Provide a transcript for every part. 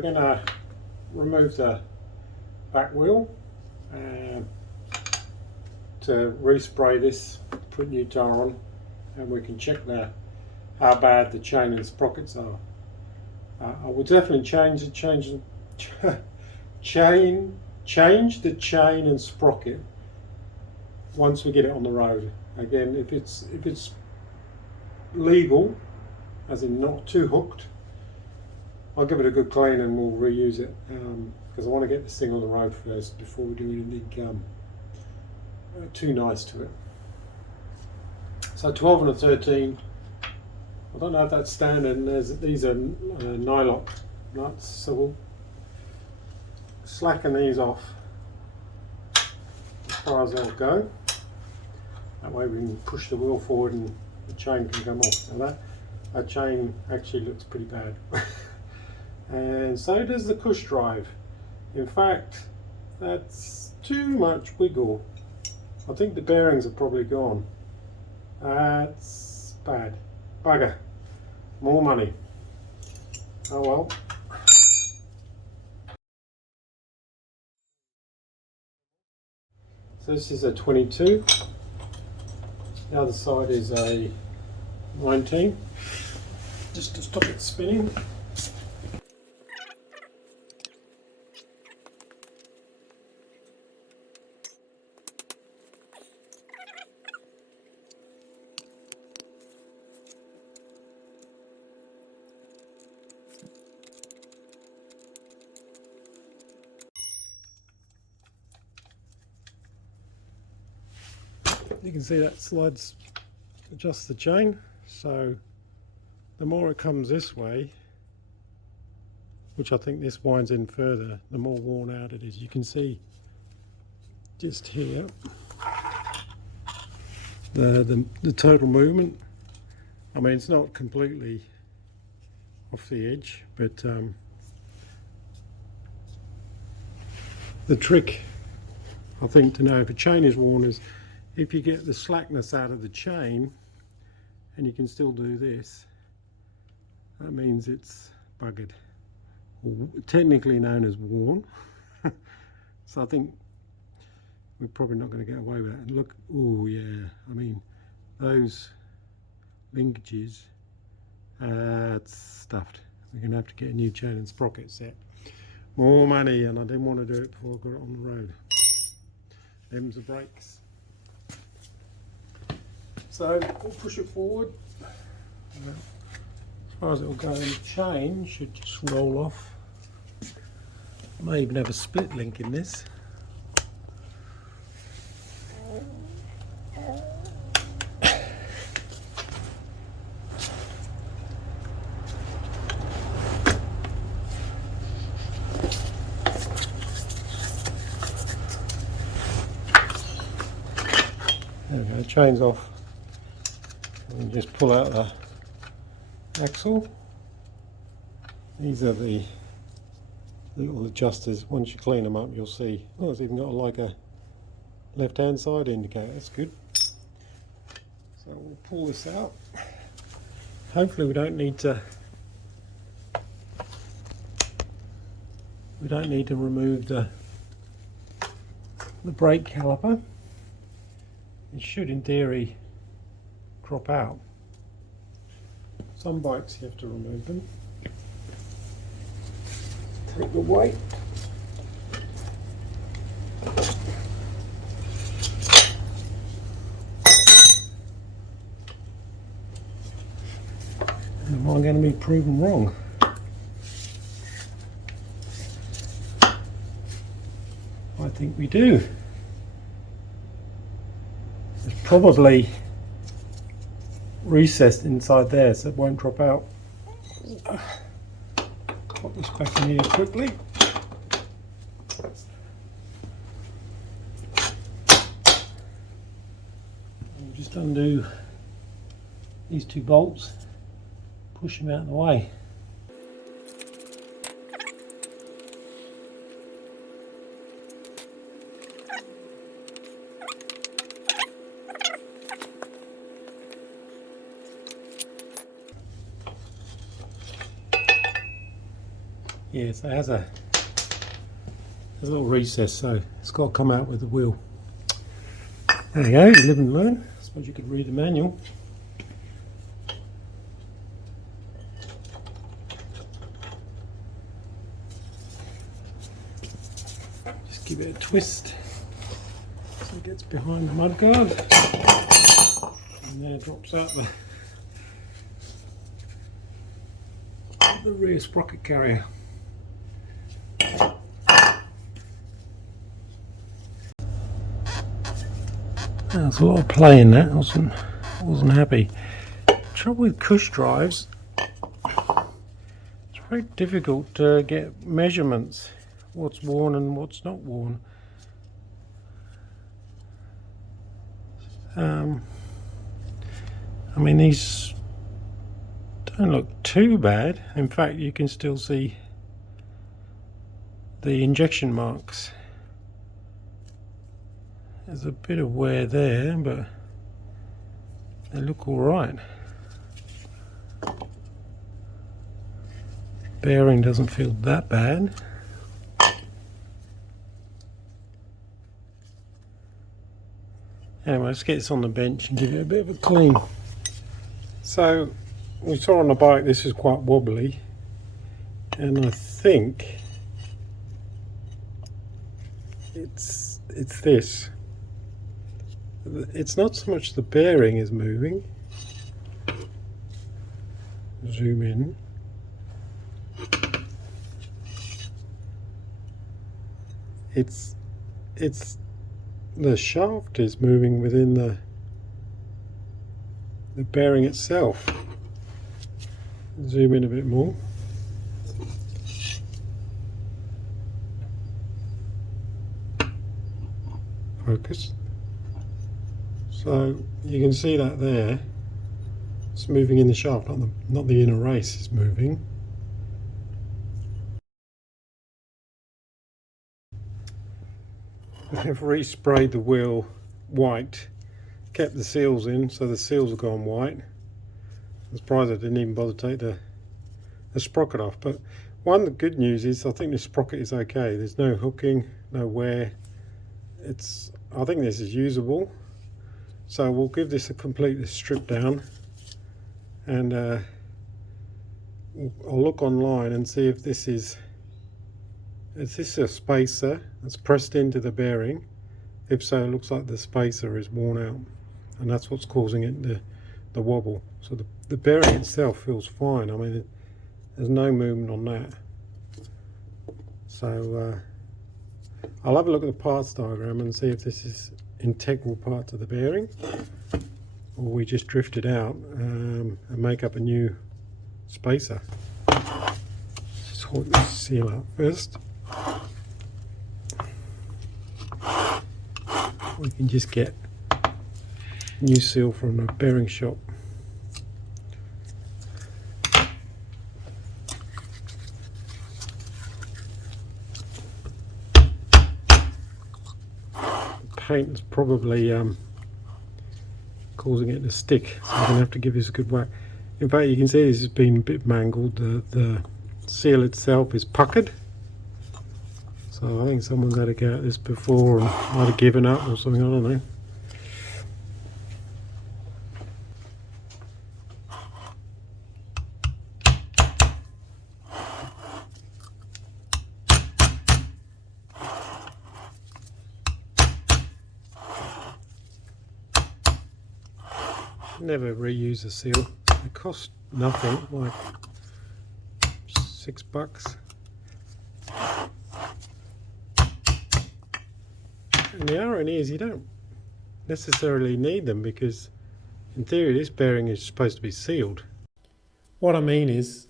we're going to remove the back wheel to respray this, put new tar on, and we can check how bad the chain and sprockets are. I will definitely change the chain and sprocket once we get it on the road. Again, if it's legal, as in not too hooked, I'll give it a good clean and we'll reuse it, because I want to get this thing on the road first before we do anything too nice to it. So 12 and a 13. I don't know if that's standard. These are nylock nuts, so we'll slacken these off as far as they'll go. That way we can push the wheel forward and the chain can come off. Now that chain actually looks pretty bad. And so does the cush drive. In fact, that's too much wiggle. I think the bearings are probably gone. That's bad. Bugger. More money. Oh well. So this is a 22. The other side is a 19. Just to stop it spinning. You can see that slides adjusts the chain, so the more it comes this way, which I think this winds in further, the more worn out it is. You can see just here the total movement. I mean, it's not completely off the edge, but the trick, I think, to know if a chain is worn is if you get the slackness out of the chain and you can still do this, that means it's buggered, or technically known as worn. So I think we're probably not going to get away with that. And look, oh yeah, I mean, those linkages, it's stuffed. We're going to have to get a new chain and sprocket set. More money, and I didn't want to do it before I got it on the road. Them's the brakes. So we'll push it forward. As far as it'll go, in the chain should just roll off. I may even have a split link in this. There we go, chain's off. And just pull out the axle. These are the little adjusters. Once you clean them up, you'll see. Oh, it's even got like a left-hand side indicator. That's good. So we'll pull this out. Hopefully, we don't need to remove the brake caliper. It should, in theory, crop out. Some bikes you have to remove them. Take the weight. Am I going to be proven wrong? I think we do. There's probably recessed inside there, so it won't drop out. Pop this back in here quickly. And just undo these two bolts, push them out of the way. Yeah, so it has a little recess, so it's got to come out with the wheel. There you go, you live and learn. I suppose you could read the manual. Just give it a twist so it gets behind the mudguard. And there drops out the rear sprocket carrier. There's a lot of play in that. I wasn't happy. Trouble with cush drives, it's very difficult to get measurements, what's worn and what's not worn. I mean, these don't look too bad. In fact, you can still see the injection marks. There's a bit of wear there, but they look all right. Bearing doesn't feel that bad. Anyway, let's get this on the bench and give it a bit of a clean. So we saw on the bike this is quite wobbly, and I think it's this. It's not so much the bearing is moving. Zoom in. It's the shaft is moving within the bearing itself. Zoom in a bit more. Focus. So you can see that there. It's moving in the shaft, not the inner race is moving. I've resprayed the wheel white, kept the seals in, so the seals have gone white. I'm surprised I didn't even bother to take the sprocket off. But one the good news is I think the sprocket is okay. There's no hooking, no wear. I think this is usable. So we'll give this a complete strip down, and I'll look online and see if this is a spacer that's pressed into the bearing. If so, it looks like the spacer is worn out, and that's what's causing it the wobble. So the bearing itself feels fine. I mean, there's no movement on that. So I'll have a look at the parts diagram and see if this is integral part to the bearing, or we just drift it out and make up a new spacer. Just hold this seal up first. We can just get new seal from the bearing shop. Paint is probably causing it to stick, so I'm going to have to give this a good whack. In fact, you can see this has been a bit mangled. The seal itself is puckered, so I think someone's had a go at this before and might have given up or something, I don't know. Never reuse a seal. It costs nothing, like $6. And the irony is you don't necessarily need them, because in theory this bearing is supposed to be sealed. What I mean is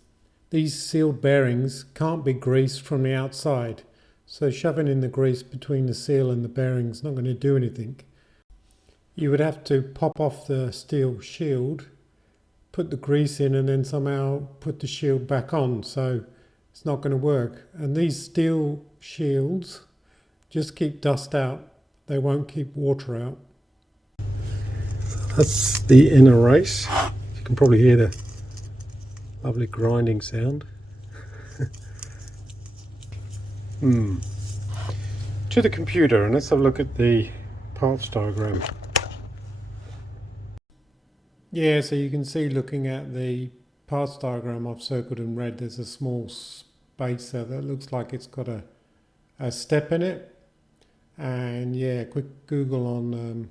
these sealed bearings can't be greased from the outside, so shoving in the grease between the seal and the bearing is not going to do anything. You would have to pop off the steel shield, put the grease in, and then somehow put the shield back on, so it's not going to work. And these steel shields just keep dust out, they won't keep water out. That's the inner race. You can probably hear the lovely grinding sound. To the computer, and let's have a look at the parts diagram. Yeah, so you can see, looking at the parts diagram I've circled in red, there's a small space there that looks like it's got a step in it. And yeah, quick Google on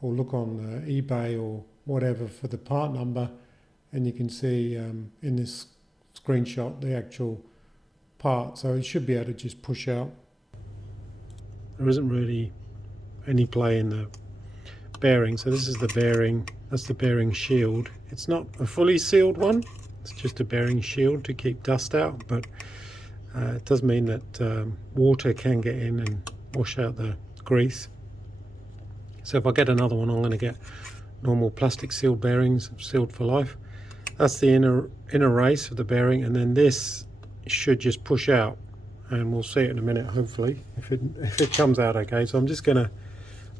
or look on eBay or whatever for the part number, and you can see in this screenshot the actual part. So it should be able to just push out. There isn't really any play in the bearing. So this is the bearing, that's the bearing shield. It's not a fully sealed one, it's just a bearing shield to keep dust out, but it does mean that water can get in and wash out the grease. So if I get another one, I'm going to get normal plastic sealed bearings, sealed for life. That's the inner race of the bearing, and then this should just push out, and we'll see it in a minute, hopefully, if it comes out okay. So I'm just gonna,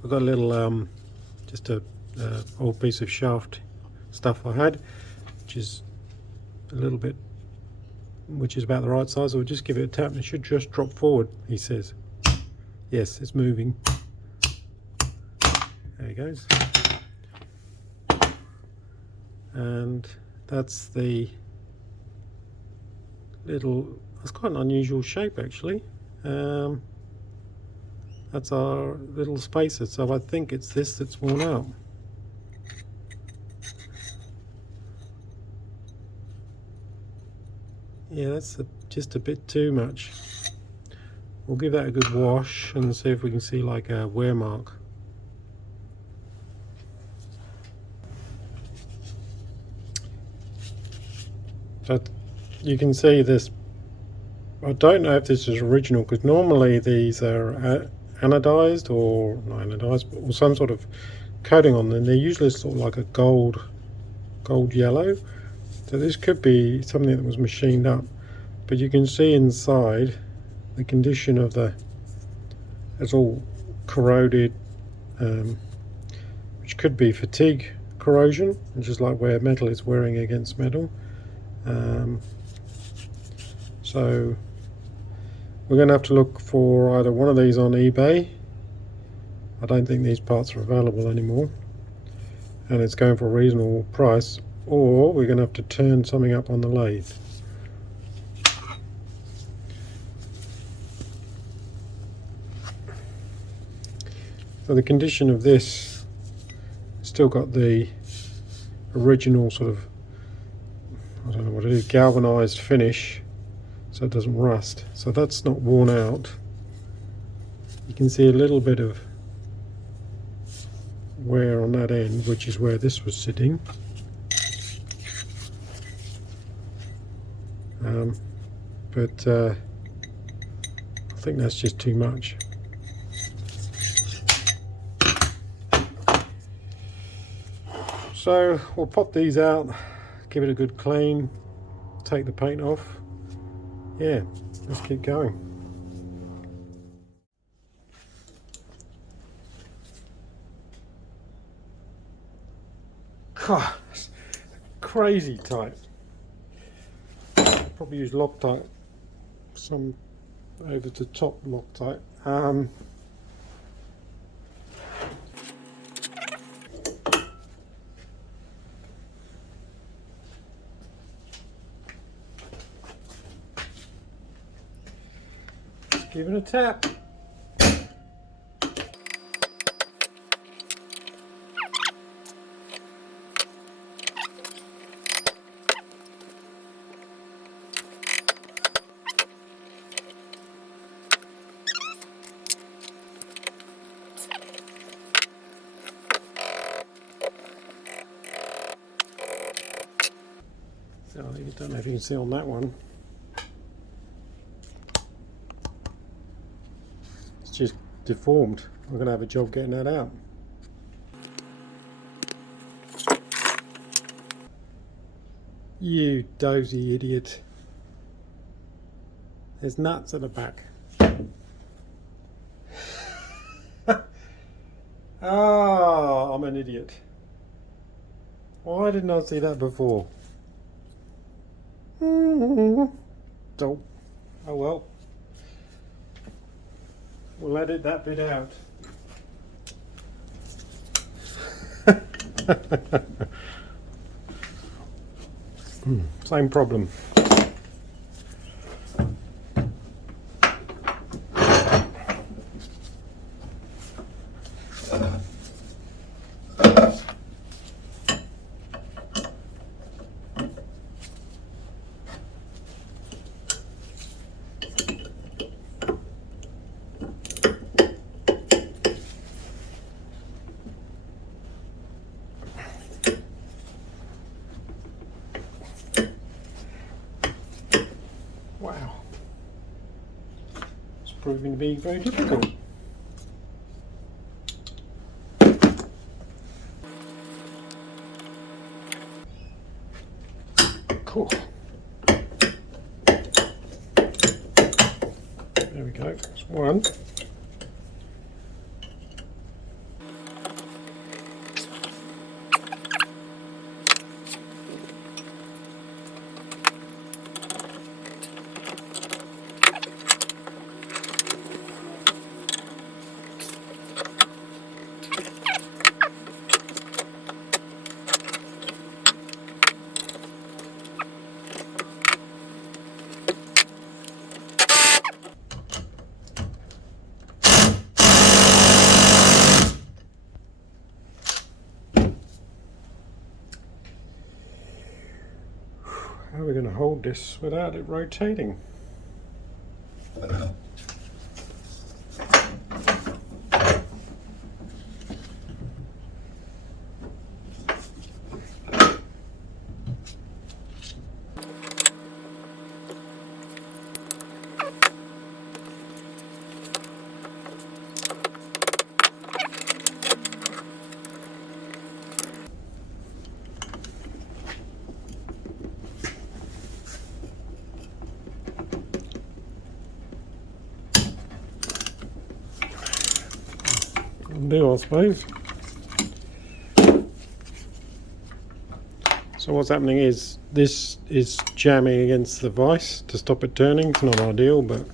I've got a little just a old piece of shaft stuff I had, which is a little bit, which is about the right size. I'll just give it a tap and it should just drop forward, he says. Yes, it's moving. There it goes. And that's the little, that's quite an unusual shape actually. That's our little spacer, so I think it's this that's worn out. Yeah, that's just a bit too much. We'll give that a good wash and see if we can see like a wear mark. But you can see this, I don't know if this is original, because normally these are anodized or not anodized, or some sort of coating on them. They're usually sort of like a gold yellow. So this could be something that was machined up, but you can see inside the condition of it's all corroded, which could be fatigue corrosion, which is like where metal is wearing against metal. So we're going to have to look for either one of these on eBay. I don't think these parts are available anymore, and it's going for a reasonable price, or we're going to have to turn something up on the lathe. So the condition of this, still got the original sort of, I don't know what it is, galvanized finish, so it doesn't rust. So that's not worn out. You can see a little bit of wear on that end, which is where this was sitting. But I think that's just too much. So we'll pop these out, give it a good clean, take the paint off. Yeah, let's keep going. God, crazy tight. Probably use Loctite, some over the top Loctite. Give it a tap. So I don't know if you can see on that one. It's just deformed. I'm going to have a job getting that out. You dozy idiot. There's nuts at the back. Ah, I'm an idiot. Why didn't I see that before? Oh well. we'll edit that bit out. Same problem. Wow, it's proving to be very difficult. Cool. There we go, that's one. How are we going to hold this without it rotating? Do, I suppose. So what's happening is this is jamming against the vise to stop it turning. It's not ideal, but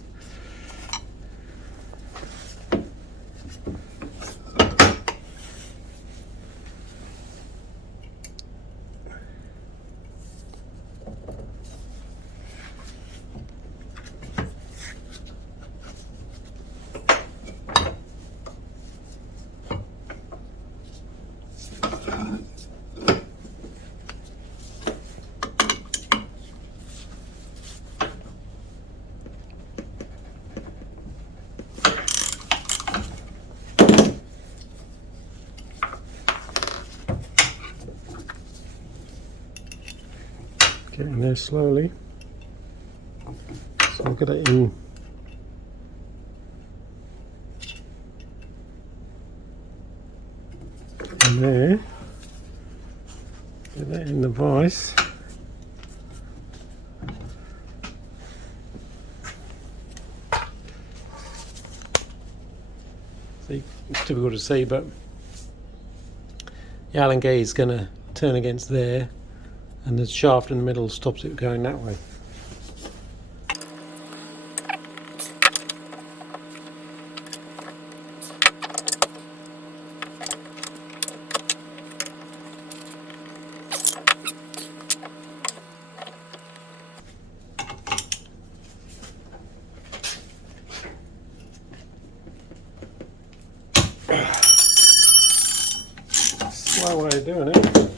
getting there slowly. So I'll get it in. In there. Get that in the vise. See, it's difficult to see, but the Allen key is going to turn against there, and the shaft in the middle stops it going that way. Slow way of doing it.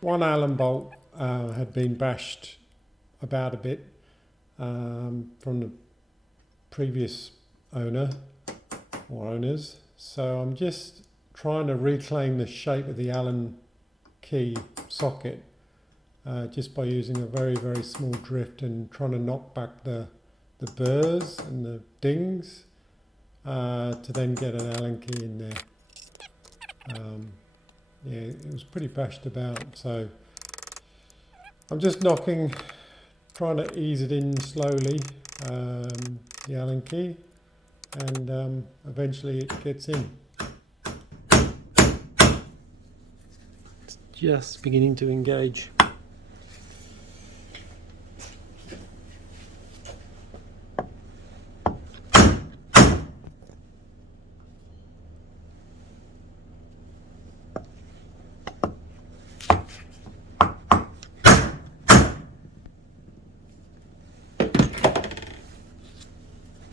One Allen bolt had been bashed about a bit from the previous owner or owners, so I'm just trying to reclaim the shape of the Allen key socket just by using a very, very small drift and trying to knock back the burrs and the dings to then get an Allen key in there. Yeah, it was pretty bashed about, so I'm just knocking, trying to ease it in slowly, the Allen key, and eventually it gets in. just beginning to engage.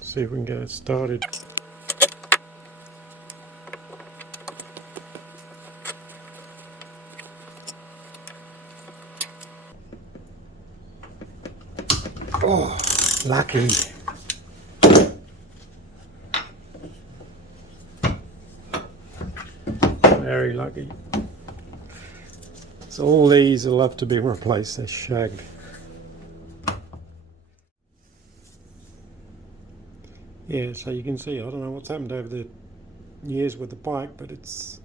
See if we can get it started. Oh, lucky. Very lucky. So all these will have to be replaced, they're shagged. Yeah, so you can see, I don't know what's happened over the years with the bike, but it's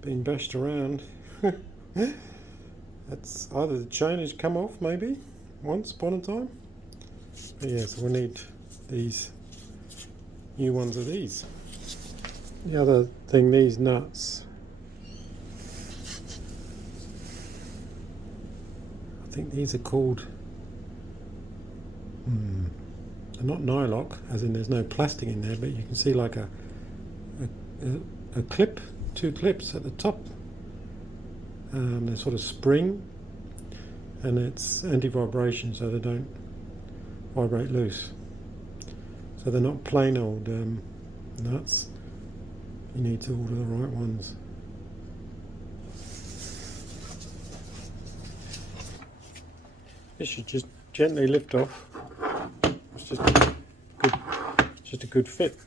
been bashed around. That's either the chain has come off maybe, once upon a time. But yeah, so we need these new ones of these. The other thing, these nuts, I think these are called, they're not nylock, as in there's no plastic in there, but you can see like a clip, two clips at the top. They're sort of spring, and it's anti-vibration, so they don't vibrate loose. So they're not plain old nuts. You need to order the right ones. This should just gently lift off. It's just a good fit.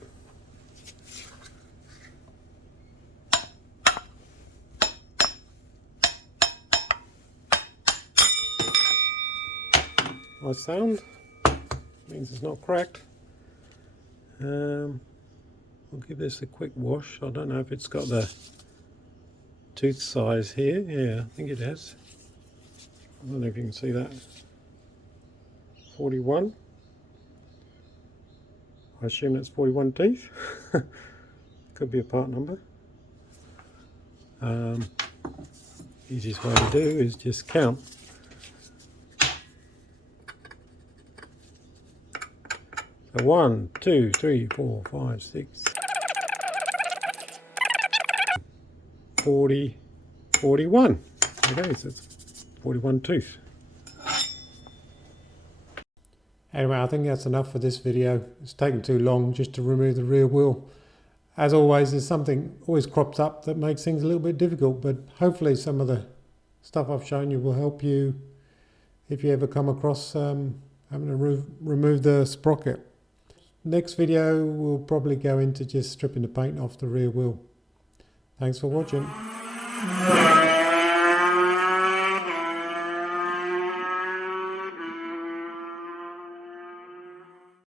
Nice sound. Means it's not cracked. We'll give this a quick wash. I don't know if it's got the tooth size here. Yeah, I think it has. I don't know if you can see that. 41. I assume that's 41 teeth. Could be a part number. Easiest way to do is just count. So 1, 2, 3, 4, 5, 6, 40, 41. Okay, so it's 41 tooth. Anyway, I think that's enough for this video. It's taken too long just to remove the rear wheel. As always, there's something always crops up that makes things a little bit difficult, but hopefully some of the stuff I've shown you will help you if you ever come across having to remove the sprocket. Next video we'll probably go into just stripping the paint off the rear wheel. Thanks for watching.